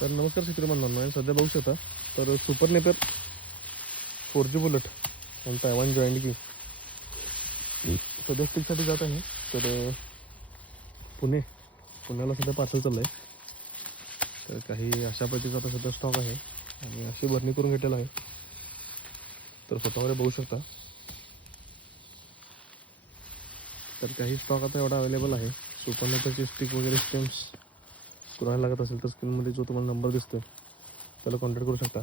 तर नमस्कार शेतकरी बांधवांनो, सध्या बघू शकता तर सुपर नेपर 4G बुलेट आणि तायवान जॉईंट की सध्या स्टिकसाठी जात आहे. तर पुण्याला सध्या पार्सल चाललं आहे. तर काही अशा पद्धतीचा आता सध्या स्टॉक आहे आणि अशी भरणी करून घेतलेला आहे. तर स्वतःवर बघू शकता. तर काही स्टॉक आता एवढा अवेलेबल आहे. सुपर नेपरची स्टिक वगैरे स्टेम्स कुणाला लागत असेल तर स्क्रीनमध्ये जो तुम्हाला नंबर दिसतो त्याला कॉन्टॅक्ट करू शकता.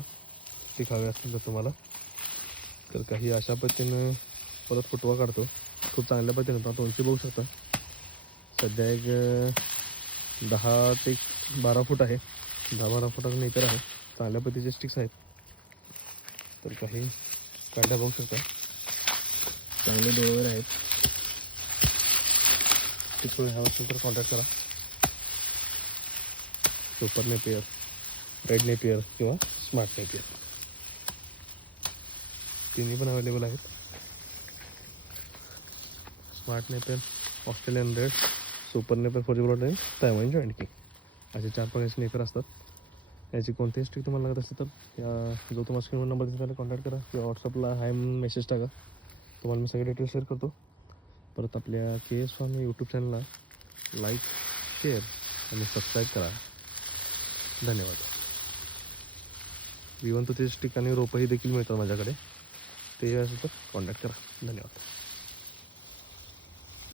स्टिक हवे असतील तर तुम्हाला. तर काही अशा पद्धतीनं परत फुटवा काढतो. खूप चांगल्या पद्धतीने आता उंची बघू शकता. सध्या एक 10 ते 12 फूट आहे. 10-12 फुटाचं नेपर आहे. चांगल्या पद्धतीचे स्टिक्स आहेत. तर काही कांड्या बघू शकता. चांगले डोळे वगैरे आहेत. स्टिक हवा असेल तर कॉन्टॅक्ट करा. सुपर नेपियर, रेड नेपियर किंवा स्मार्ट नेपियर तिन्ही पण अवेलेबल आहेत. Smart Napier, Australian red, super Napier 4G bullet आणि तायवान जॉईंट की असे 4 प्रकारचे नेपियर असतात. याची कोणतीही स्टिक तुम्हाला लागत असेल तर या जो तुम्हाला स्क्रीनवर नंबर दिसेल त्याला कॉन्टॅक्ट करा किंवा व्हॉट्सअपला हाय मेसेज टाका. तुम्हाला मी सगळे डिटेल्स शेअर करतो. परत आपल्या KS फार्म यूट्यूब चॅनलला लाईक, शेअर आणि सबस्क्राईब करा. धन्यवाद. विवंत ते स्टिक आणि रोपंही देखील मिळतात माझ्याकडे. ते असेल तर कॉन्टॅक्ट करा. धन्यवाद.